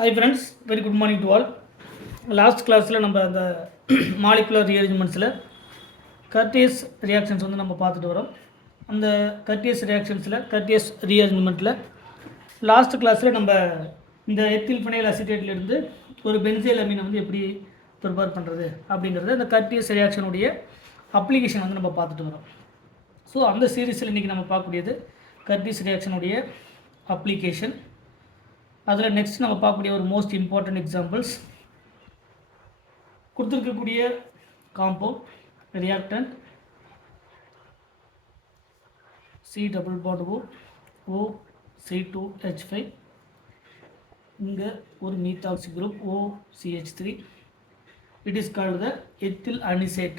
Hi friends, very good morning to all. Last கிளாஸில் நம்ம அந்த மாலிகுலர் ரீஅரேஞ்ச்மெண்ட்ஸில் கர்டியஸ் ரியாக்ஷன்ஸ் வந்து நம்ம பார்த்துட்டு வரோம். அந்த கர்டியஸ் ரியாக்ஷன்ஸில் கர்டியஸ் ரீஅரேஞ்ச்மெண்ட்டில் லாஸ்ட் கிளாஸில் நம்ம இந்த எத்தில் ஃபினைல் அசிட்டேட்லேருந்து ஒரு பென்சைல் அமீனை வந்து எப்படி ப்ரிப்பேர் பண்ணுறது அப்படிங்கிறது அந்த கர்டியஸ் ரியாக்ஷனுடைய அப்ளிகேஷன் வந்து நம்ம பார்த்துட்டு வரோம். ஸோ அந்த சீரீஸில் இன்றைக்கி நம்ம பார்க்கக்கூடியது கர்டியஸ் ரியாக்ஷனுடைய அப்ளிகேஷன். அதில் நெக்ஸ்ட் நம்ம பார்க்கக்கூடிய ஒரு மோஸ்ட் இம்பார்ட்டன்ட் எக்ஸாம்பிள்ஸ் கொடுத்துருக்கக்கூடிய compound reactant C double bond O C2H5, இங்கே ஒரு methoxy group OCH3. It is called the ethyl anisate.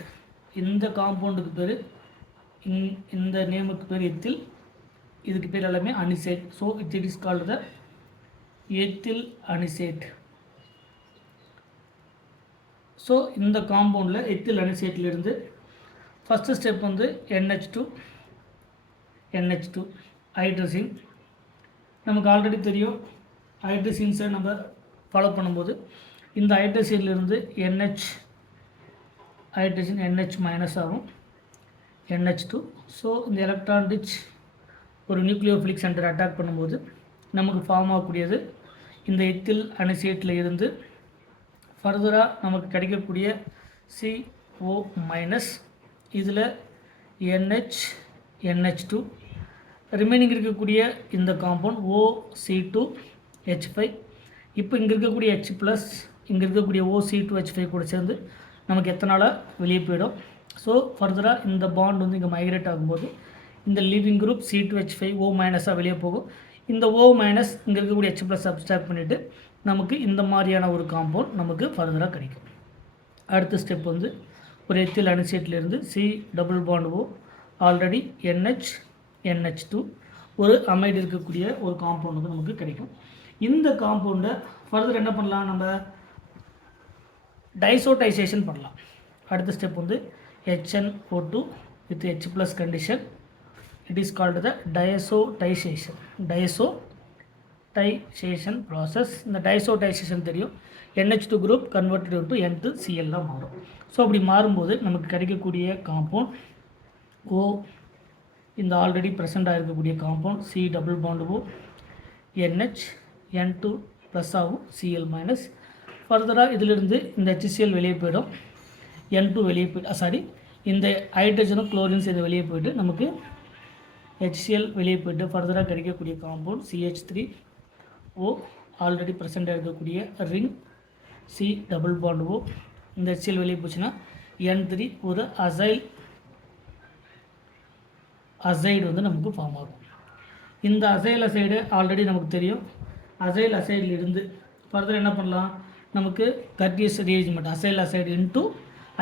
இந்த காம்பவுண்டுக்கு பேர் இந்த நேமுக்கு பேர் எத்தில், இதுக்கு பேர் எல்லாமே anisate. So it is called the ethyl anisate. So இந்த காம்பவுண்டில் எத்தில் அனிசேட்லேருந்து ஃபஸ்ட்டு ஸ்டெப் வந்து NH2 ஹைட்ரசின். நமக்கு ஆல்ரெடி தெரியும் ஹைட்ரசின்ஸை நம்ம ஃபாலோ பண்ணும்போது இந்த ஹைட்ரசின்லேருந்து ஹைட்ரஜன் NH மைனஸ் ஆகும் NH2. ஸோ இந்த எலக்ட்ரான் ரிச் ஒரு நியூக்ளியோஃபிலிக் சென்டர் அட்டாக் பண்ணும்போது நமக்கு ஃபார்ம் ஆகக்கூடியது இந்த எத்தில் அனிசேட்டில் இருந்து ஃபர்தராக நமக்கு கிடைக்கக்கூடிய CO மைனஸ், இதில் NH2, ரிமைனிங் இருக்கக்கூடிய இந்த காம்பவுண்ட் OC2H5. இப்போ இங்கே இருக்கக்கூடிய H ப்ளஸ் இங்கே இருக்கக்கூடிய OC2H5 கூட சேர்ந்து நமக்கு எத்தனால வெளியே போயிடும். ஸோ ஃபர்தராக இந்த பாண்ட் வந்து இங்கே மைக்ரேட் ஆகும்போது இந்த லீவிங் குரூப் C2H5 O மைனஸாக வெளியே போகும். இந்த O மைனஸ் இங்கே இருக்கக்கூடிய H ப்ளஸ் சப்ஸ்ட்ராக்ட் பண்ணிவிட்டு நமக்கு இந்த மாதிரியான ஒரு காம்பவுண்ட் நமக்கு ஃபர்தராக கிடைக்கும். அடுத்த ஸ்டெப் வந்து ஒரு எத்தில் அனிசேட்லேருந்து C double bond O already NH2 ஒரு அமைடு இருக்கக்கூடிய ஒரு காம்பவுண்ட் வந்து நமக்கு கிடைக்கும். இந்த காம்பவுண்டை ஃபர்தர் என்ன பண்ணலாம், நம்ம டைசோடைசேஷன் பண்ணலாம். அடுத்த ஸ்டெப் வந்து HNO2 with H plus condition. It is called the diazotization process. இந்த டைசோடைசேஷன் தெரியும், NH2 group converted into N2Cl தான் மாறும். ஸோ அப்படி மாறும்போது நமக்கு கிடைக்கக்கூடிய காம்பவுண்ட் O, இந்த ஆல்ரெடி ப்ரெசென்ட் ஆகிருக்கக்கூடிய compound C double bond O NH N2 plus ஆகும் Cl மைனஸ். ஃபர்தராக இதிலிருந்து இந்த HCl வெளியே போயிடும், N2 வெளியே போய்ட்டு இந்த ஹைட்ரஜனும் குளோரின்ஸ் இது வெளியே போய்ட்டு நமக்கு HCl வெளியே போய்ட்டு ஃபர்தராக கிடைக்கக்கூடிய காம்பவுண்ட் CH3O ஆல்ரெடி ப்ரெசென்ட் இருக்கக்கூடிய ring C double bond O. இந்த HCl வெளியே போச்சுன்னா N3 ஒரு அசைடு வந்து நமக்கு ஃபார்ம் ஆகும். இந்த அசைல் அசைடு ஆல்ரெடி நமக்கு தெரியும். அசைல் அசைடில் இருந்து ஃபர்தர் என்ன பண்ணலாம், நமக்கு Curtius rearrangement acyl azide into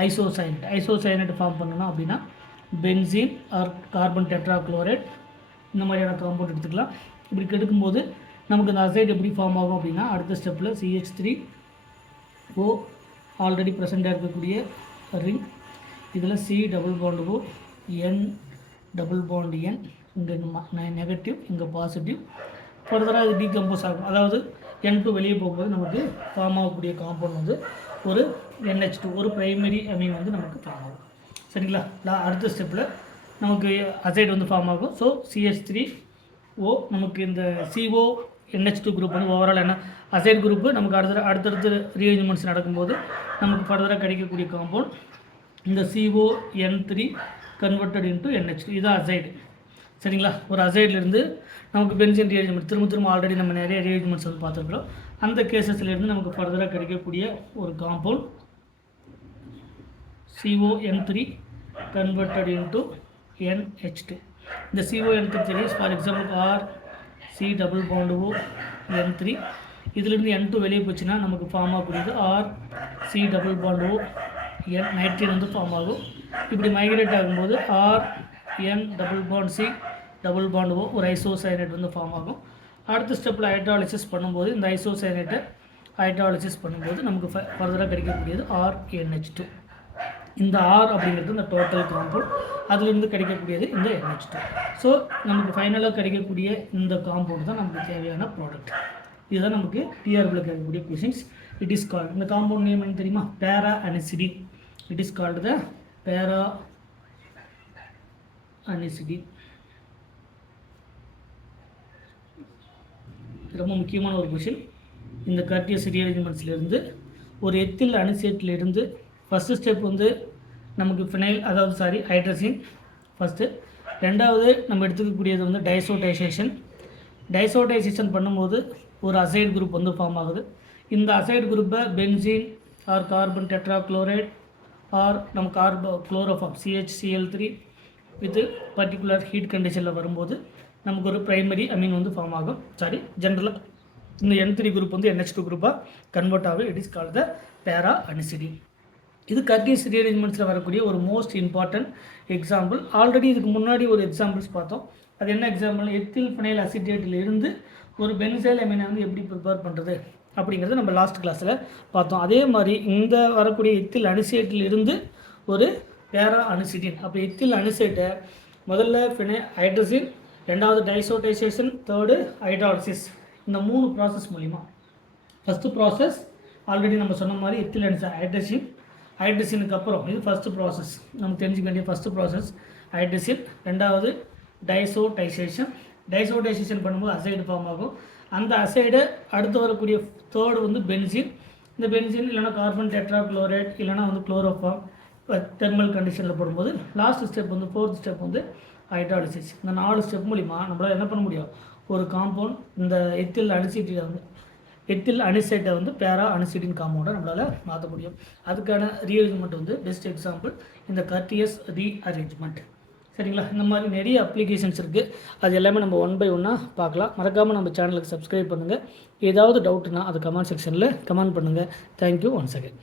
isocyanate form பண்ணணும். அப்படின்னா பென்சீன் ஆர் கார்பன் டெட்ராக்ளோரைட் இந்த மாதிரியான காம்பவுண்ட் எடுத்துக்கலாம். இப்படி எடுக்கும்போது நமக்கு இந்த அசைடு எப்படி ஃபார்ம் ஆகும் அப்படின்னா அடுத்த ஸ்டெப்பில் CH3O ஆல்ரெடி ப்ரெசென்ட்டாக இருக்கக்கூடிய ரிங், இதில் C double bond O N double bond N, இங்கே நெகட்டிவ் இங்கே பாசிட்டிவ். ஃபர்தராக இது டீகம்போஸ் ஆகும். அதாவது N2 வெளியே போகும்போது நமக்கு ஃபார்ம் ஆகக்கூடிய காம்பவுண்ட் வந்து ஒரு NH2 ஒரு ப்ரைமரி அமீன் வந்து நமக்கு ஃபார்ம் ஆகும். சரிங்களா? அடுத்த ஸ்டெப்பில் நமக்கு அசைடு வந்து ஃபார்ம் ஆகும். ஸோ CH3O நமக்கு இந்த CO NH2 குரூப் வந்து ஓவரால் என்ன அசைடு குரூப்பு நமக்கு அடுத்தடுத்து ரீஅரேஞ்ச்மெண்ட்ஸ் நடக்கும்போது நமக்கு ஃபர்தராக கிடைக்கக்கூடிய காம்பவுண்ட் இந்த CON3 கன்வெர்டட் இன்ட்டு NH2. இதுதான் அசைடு. சரிங்களா? ஒரு அசைட்லேருந்து நமக்கு பென்சீன் ரீஅரேஞ்ச்மெண்ட் திரும்ப ஆல்ரெடி நம்ம நிறைய ரீஅரேஞ்ச்மெண்ட்ஸ் வந்து பார்த்துருக்குறோம். அந்த கேசஸ்லேருந்து நமக்கு ஃபர்தராக கிடைக்கக்கூடிய ஒரு compound CON3 converted into NH2. இந்த CON3 தெரியும். For example C double bond O N3, இதிலிருந்து N2 வெளியே போச்சுன்னா நமக்கு ஃபார்ம் ஆகக்கூடியது C double bond O N nitrene வந்து ஃபார்ம் ஆகும். இப்படி மைக்ரேட் ஆகும்போது N double bond C double bond O ஒரு ஐசோசைனேட் வந்து ஃபார்ம் ஆகும். அடுத்த ஸ்டெப்பில் ஹைட்ராலிசிஸ் பண்ணும்போது இந்த ஐசோசைனேட்டை ஹைட்ராலிசிஸ் பண்ணும்போது நமக்கு ஃபர்தராக கிடைக்கக்கூடியது NH2. இந்த R அப்படிங்கிறது இந்த டோட்டல் காம்பவுண்ட், அதிலிருந்து கிடைக்கக்கூடியது இந்த NH2. ஸோ நமக்கு ஃபைனலாக கிடைக்கக்கூடிய இந்த காம்பவுண்ட் தான் நமக்கு தேவையான ப்ராடக்ட். இதுதான் நமக்கு டிஆர்பியில் கேட்கக்கூடிய கொஷின்ஸ். இட் இஸ் கால்டு, இந்த காம்பவுண்ட் நேம் என்ன தெரியுமா? பேரா அனிசிடின். இட் இஸ் கால்டு த பேரா அனிசிடின். ரொம்ப முக்கியமான ஒரு கொஷின். இந்த கர்டியஸ் ரீஅரேஞ்ச்மெண்ட்ஸ்லேருந்து ஒரு எத்தில் அனிசேட்டிலிருந்து ஃபஸ்ட்டு ஸ்டெப் வந்து நமக்கு ஃபினைல், அதாவது ஹைட்ரஜன் ஃபஸ்ட்டு. ரெண்டாவது நம்ம எடுத்துக்கக்கூடியது வந்து டைசோடைசேஷன். டைசோடைசேஷன் பண்ணும்போது ஒரு அசைடு குரூப் வந்து ஃபார்ம் ஆகுது. இந்த அசைடு குரூப்பை benzene or carbon tetrachloride or நம்ம chloroform CHCl3 with particular heat கண்டிஷனில் வரும்போது நமக்கு ஒரு ப்ரைமரி அமீன் வந்து ஃபார்ம் ஆகும். ஜென்ரலாக இந்த N3 குரூப் வந்து NH2 குரூப்பாக கன்வெர்ட் ஆகும். இட் இஸ் கால்ட் த பேரா அனிசிடின். இது கர்டியஸ் ரீஅரேஞ்ச்மெண்ட்ஸில் வரக்கூடிய ஒரு மோஸ்ட் இம்பார்ட்டன்ட் எக்ஸாம்பிள். ஆல்ரெடி இதுக்கு முன்னாடி ஒரு எக்ஸாம்பிள்ஸ் பார்த்தோம். அது என்ன எக்ஸாம்பிள்? எத்தில் ஃபினைல் அசிட்டேட்டில் இருந்து ஒரு பென்சைல் அமீனை வந்து எப்படி ப்ரிப்பேர் பண்ணுறது அப்படிங்கிறத நம்ம லாஸ்ட் கிளாஸில் பார்த்தோம். அதே மாதிரி இந்த வரக்கூடிய எத்தில் அனிசேட்டில் இருந்து ஒரு பேரா அனிசிடின். அப்போ எத்தில் அனிசேட்டை முதல்ல ஹைட்ரஜன், ரெண்டாவது டைசோடைசேஷன், தேர்டு ஹைட்ராலிசிஸ், இந்த 3 ப்ராசஸ் மூலிமா. ஃபஸ்ட்டு ப்ராசஸ் ஆல்ரெடி நம்ம சொன்ன மாதிரி எத்தில் ஹைட்ரஜன். ஹைட்ரஜனுக்கு அப்புறம் இது ஃபஸ்ட்டு ப்ராசஸ், நமக்கு தெரிஞ்சுக்க வேண்டிய ஃபஸ்ட்டு ப்ராசஸ் ஹைட்ரஜன். ரெண்டாவது டைசோடைசேஷன். டைசோடைசேஷன் பண்ணும்போது அசைடு ஃபார்ம் ஆகும். அந்த அசைடு அடுத்து வரக்கூடிய தேர்டு வந்து பென்சீன். இந்த பென்சீன் இல்லைனா கார்பன் டெட்ராக்ளோரைட் இல்லைனா வந்து குளோரோஃபார்ம் தெர்மல் கண்டிஷனில் போடும்போது லாஸ்ட் ஸ்டெப் வந்து ஃபோர்த் ஸ்டெப் வந்து ஹைட்ராலிசிஸ். இந்த 4 ஸ்டெப் மூலிமா நம்மளால் என்ன பண்ண முடியும்? ஒரு காம்பவுண்ட் இந்த எத்தில் அனிசைட்டை வந்து பேரா அனிசிடின் காம்பவுண்டை நம்மளால் மாற்ற முடியும். அதுக்கான ரீஅரேஞ்ச்மெண்ட் வந்து பெஸ்ட் எக்ஸாம்பிள் இந்த கர்டியஸ் ரீஅரேஞ்ச்மெண்ட். சரிங்களா? இந்த மாதிரி நிறைய அப்ளிகேஷன்ஸ் இருக்குது. அது எல்லாமே நம்ம 1 by 1 பார்க்கலாம். மறக்காமல் நம்ம சேனலுக்கு சப்ஸ்கிரைப் பண்ணுங்கள். ஏதாவது டவுட்னா அது கமெண்ட் செக்ஷனில் கமெண்ட் பண்ணுங்கள். Thank you once again.